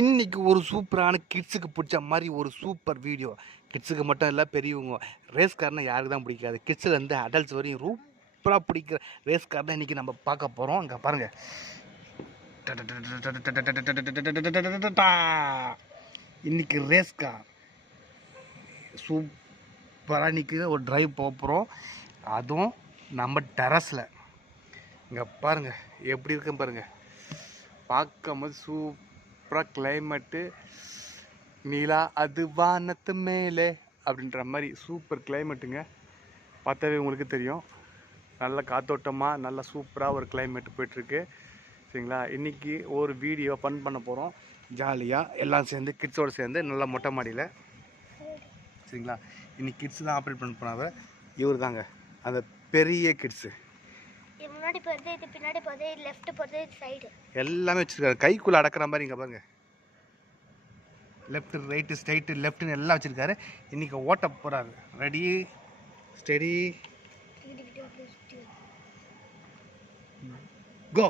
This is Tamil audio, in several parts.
இன்னைக்கு ஒரு சூப்பரான கிட்ஸுக்கு பிடிச்ச மாதிரி ஒரு சூப்பர் வீடியோ. கிட்ஸுக்கு மட்டும் இல்லை, பெரியவங்க ரேஸ் கார்னால் யாருக்கு தான் பிடிக்காது. கிட்ஸுலேருந்து அடல்ட்ஸ் வரையும் சூப்பராக பிடிக்கிற ரேஸ் கார் தான் இன்றைக்கி நம்ம பார்க்க போகிறோம். இங்கே பாருங்கள், இன்றைக்கி ரேஸ் கார் சூப்பராக இன்றைக்கி ஒரு ட்ரைவ் போகிறோம், அதுவும் நம்ம டெரஸில். இங்கே பாருங்கள் எப்படி இருக்குன்னு பாருங்கள். பார்க்கும்போது சூப்பராக கிளைமேட்டு, நீலா அது வானத்து மேலே அப்படின்ற மாதிரி சூப்பர் கிளைமேட்டுங்க. பார்த்தாவே உங்களுக்கு தெரியும், நல்ல காத்தோட்டமாக நல்ல சூப்பராக ஒரு கிளைமேட்டு போயிட்டுருக்கு. சரிங்களா, இன்றைக்கி ஒரு வீடியோ ஃபன் பண்ண போகிறோம் ஜாலியாக எல்லாம் சேர்ந்து, கிட்ஸோடு சேர்ந்து நல்லா மொட்டை மாடியில். சரிங்களா, இன்றைக்கி கிட்ஸ் தான் ஆப்ரேட் பண்ண போனாங்க. இவர் தாங்க அந்த பெரிய கிட்ஸு. முன்னாடி போகிறது, இது பின்னாடி போகிறது, லெஃப்ட் போகிறது, சைடு எல்லாமே வச்சுருக்காரு. கைக்குள்ளே அடக்கிற மாதிரி இங்கே பாருங்க, லெஃப்ட் ரைட்டு ஸ்ட்ரைட்டு லெஃப்ட்டுன்னு எல்லாம் வச்சுருக்காரு. இன்றைக்கி ஓட்ட போகிறாரு. Ready steady go.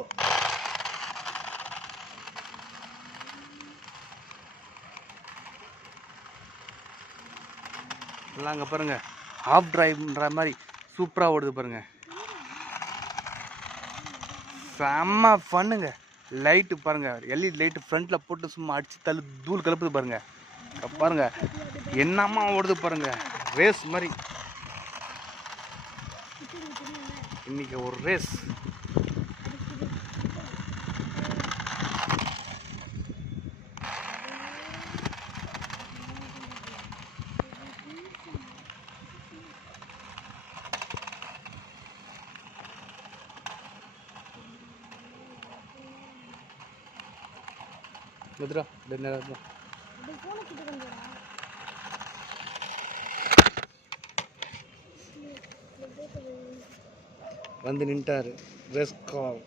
எல்லாம் அங்கே பாருங்கள், ஆஃப் டிரைவ்ன்ற மாதிரி சூப்பராக ஓடுது பாருங்கள். செம்ம ஃபண்ணுங்க. லைட்டு பாருங்கள், எல்இடி லைட்டு ஃப்ரண்ட்டில் போட்டு சும்மா அடித்து தள்ளு தூள் கலப்புது பாருங்கள். பாருங்கள் என்னம்மா ஓடுது பாருங்கள், ரேஸ் மாதிரி. இன்றைக்கி ஒரு ரேஸ். எதுரா வந்து நின்ட்டாரு ரேஸ் கார்.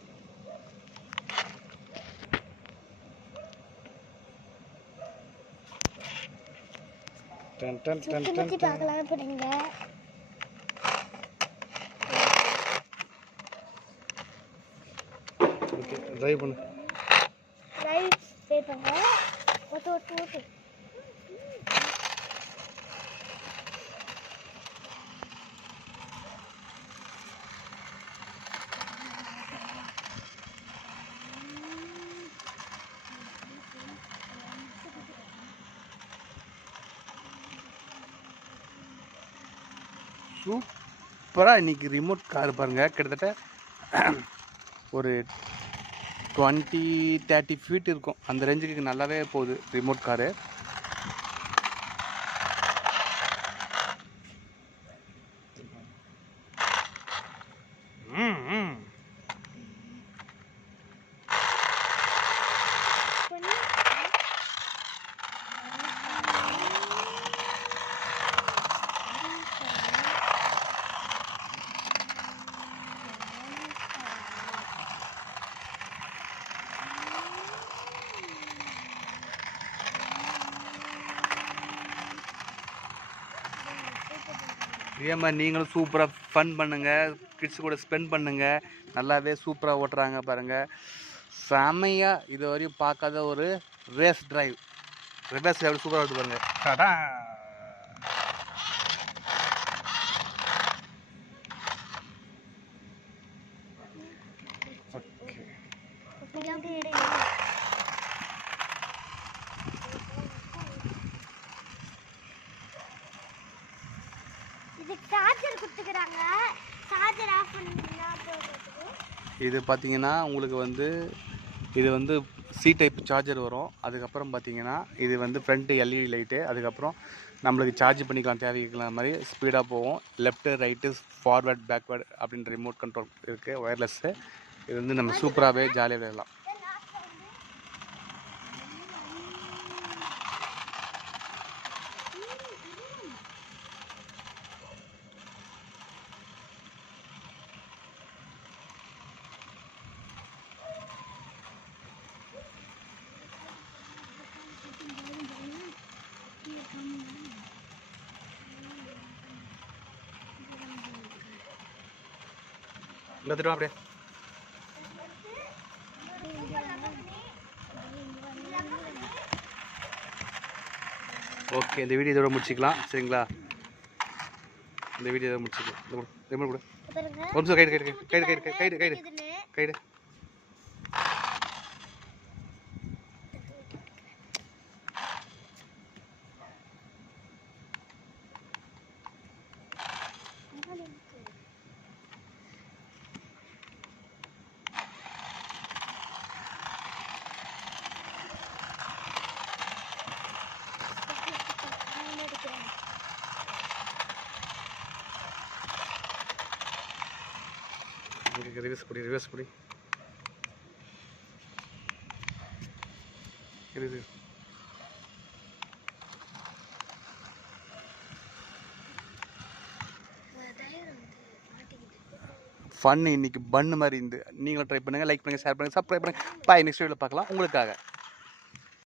டன் டன் டன் டன் பார்க்கலாம் போறீங்க. ஓகே, டிரைவ் பண்ணு. ரைட் ஸ்ட்ரைட் பண்ணு. ஓட்டு ஓட்டு ஓட்டு. சூப்பராக இன்றைக்கி ரிமோட் கார் பாருங்கள். கிட்டத்தட்ட ஒரு 20-30 ஃபீட் இருக்கும், அந்த ரேஞ்சுக்கு நல்லாவே போகுது ரிமோட் காரு. இதே மாதிரி நீங்களும் சூப்பராக ஃபன் பண்ணுங்கள், கிட்ஸ் கூட ஸ்பெண்ட் பண்ணுங்கள். நல்லாவே சூப்பராக ஓட்டுறாங்க பாருங்கள், செம்மையாக. இது வரையும் பார்க்காத ஒரு ரேஸ் டிரைவ். ரிவர்ஸ் எப்படி சூப்பராக ஓட்டு பாருங்கள். டாடா. இது பார்த்தீங்கன்னா உங்களுக்கு வந்து இது வந்து சி டைப் சார்ஜர் வரும். அதுக்கப்புறம் பார்த்தீங்கன்னா இது வந்து ஃப்ரண்ட்டு எல்இடி லைட்டு, அதுக்கப்புறம் நம்மளுக்கு சார்ஜ் பண்ணிக்கலாம் தேவைக்கலாம் மாதிரி ஸ்பீடாக போகும். லெஃப்ட்டு ரைட்டு ஃபார்வேர்ட் பேக்வேர்டு அப்படின்ற ரிமோட் கண்ட்ரோல் இருக்குது ஒயர்லெஸ்ஸு. இது வந்து நம்ம சூப்பராகவே ஜாலியாக விளையாடலாம். எடுத்துட்டு அப்படியே. ஓகே, இந்த வீடியோ இதோட முடிச்சிக்கலாம் சரிங்களா? இந்த வீடியோ இதோட முடிச்சிக்கலாம். ரிமோட் கொடு. ஒரு நிமிஷம் கைடு. ரிவர்ஸ் படி. ஃபன் இன்னைக்கு பண்ணு மாதிரி இருந்து நீங்களும் ட்ரை பண்ணுங்கள், லைக் பண்ணுங்கள், ஷேர் பண்ணுங்கள், சப்ஸ்கிரைப் பண்ணுங்கள். பாய், நெக்ஸ்ட் வீடியோவில் பார்க்கலாம் உங்களுக்காக.